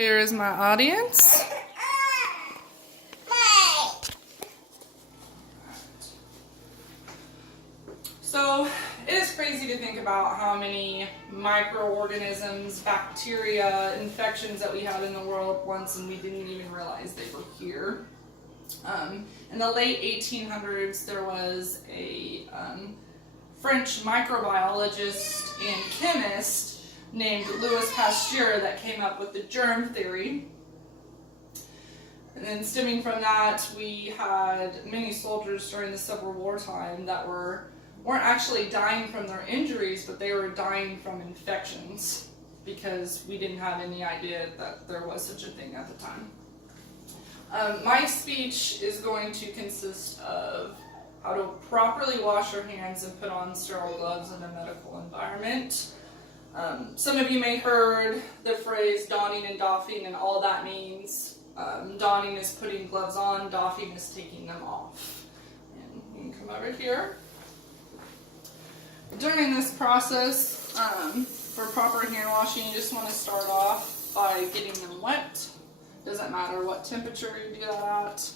Here is my audience. So it is crazy to think about how many microorganisms, bacteria, infections that we had in the world once and we didn't even realize they were here. In the late 1800s, there was a French microbiologist and chemist named Louis Pasteur that came up with the germ theory. And then stemming from that, we had many soldiers during the Civil War time that weren't actually dying from their injuries, but they were dying from infections because we didn't have any idea that there was such a thing at the time. My speech is going to consist of how to properly wash your hands and put on sterile gloves in a medical environment. Some of you may have heard the phrase donning and doffing, and all that means donning is putting gloves on, doffing is taking them off. And you can come over here. During this process, for proper hand washing, you just want to start off by getting them wet. Doesn't matter what temperature you do that at.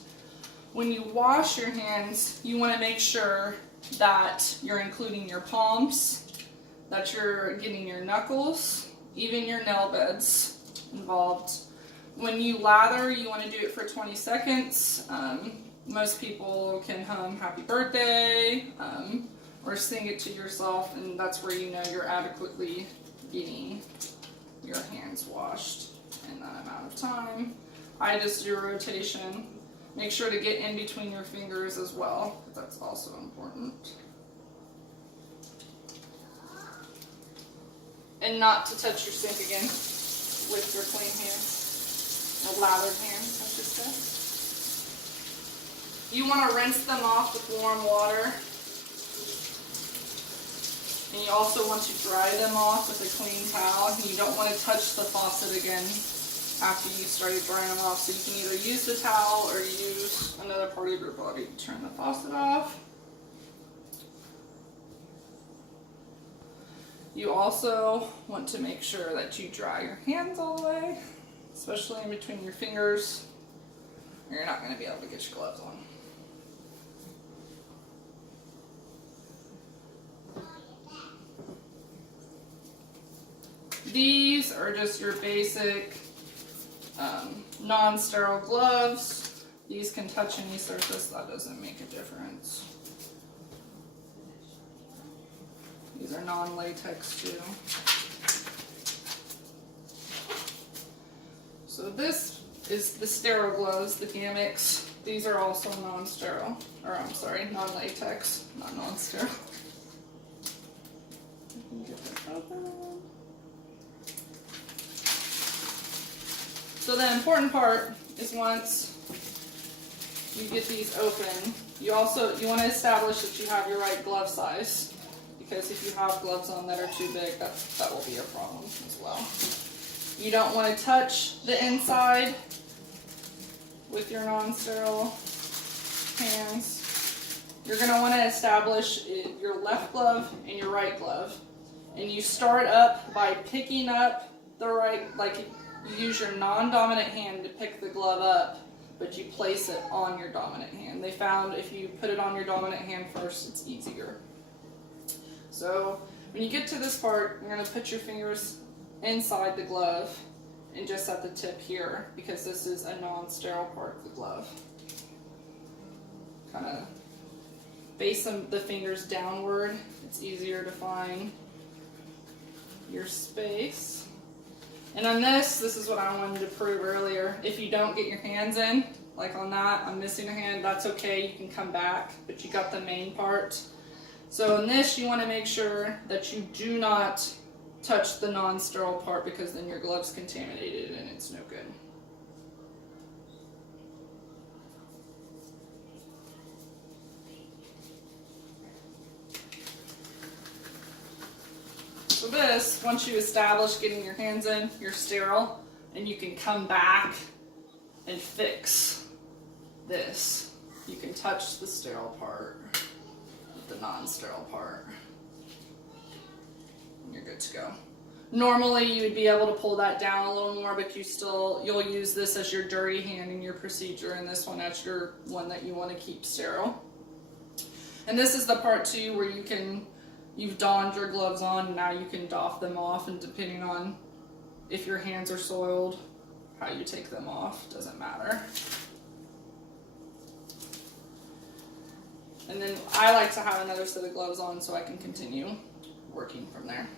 When you wash your hands, you want to make sure that you're including your palms, that you're getting your knuckles, even your nail beds involved. When you lather, you want to do it for 20 seconds. Most people can hum happy birthday or sing it to yourself, and that's where you know you're adequately getting your hands washed in that amount of time. I just do a rotation. Make sure to get in between your fingers as well. That's also important. And not to touch your sink again with your clean hands, or lathered hands, I should say. You want to rinse them off with warm water. And you also want to dry them off with a clean towel. And you don't want to touch the faucet again after you started drying them off. So you can either use the towel or use another part of your body to turn the faucet off. You also want to make sure that you dry your hands all the way, especially in between your fingers, or you're not going to be able to get your gloves on. These are just your basic non-sterile gloves. These can touch any surface, that doesn't make a difference. These are non-latex too. So this is the sterile gloves, the Gamex. These are also non-sterile, or I'm sorry, non-latex, not non-sterile. Get this open. So the important part is once you get these open, you want to establish that you have your right glove size, because if you have gloves on that are too big, that will be a problem as well. You don't want to touch the inside with your non-sterile hands. You're going to want to establish your left glove and your right glove. And you start up by picking up the right, like you use your non-dominant hand to pick the glove up, but you place it on your dominant hand. They found if you put it on your dominant hand first, it's easier. So when you get to this part, you're going to put your fingers inside the glove and just at the tip here, because this is a non-sterile part of the glove. Kind of base the fingers downward. It's easier to find your space. And on this is what I wanted to prove earlier. If you don't get your hands in, like on that, I'm missing a hand, that's okay, you can come back, but you got the main part. So in this, you want to make sure that you do not touch the non-sterile part, because then your glove's contaminated and it's no good. So this, once you establish getting your hands in, you're sterile, and you can come back and fix this. You can touch the sterile part with the non-sterile part. And you're good to go. Normally you would be able to pull that down a little more, but you'll use this as your dirty hand in your procedure, and this one as your one that you want to keep sterile. And this is the part too where you've donned your gloves on, and now you can doff them off, and depending on if your hands are soiled, how you take them off, doesn't matter. And then I like to have another set of gloves on so I can continue working from there.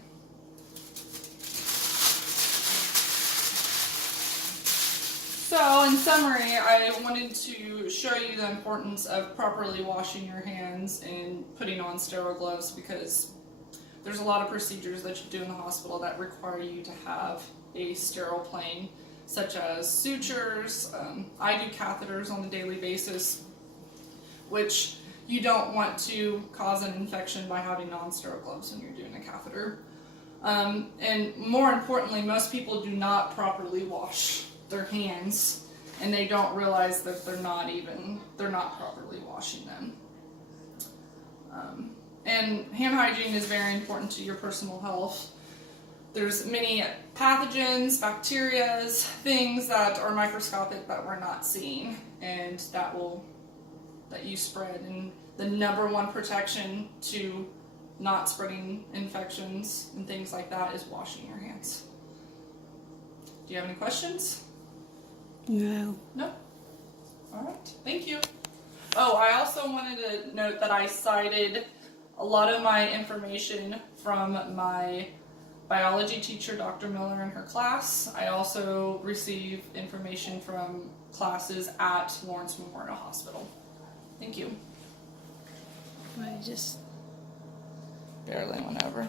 So in summary, I wanted to show you the importance of properly washing your hands and putting on sterile gloves, because there's a lot of procedures that you do in the hospital that require you to have a sterile plane, such as sutures. I do catheters on a daily basis, which you don't want to cause an infection by having non-sterile gloves when you're doing a catheter. And more importantly, most people do not properly wash their hands, and they don't realize that they're not properly washing them. And hand hygiene is very important to your personal health. There's many pathogens, bacteria, things that are microscopic that we're not seeing, and that you spread. And the number one protection to not spreading infections and things like that is washing your hands. Do you have any questions? No. No? All right. Thank you. Oh, I also wanted to note that I cited a lot of my information from my biology teacher, Dr. Miller, in her class. I also receive information from classes at Lawrence Memorial Hospital. Thank you. I just Barely went over.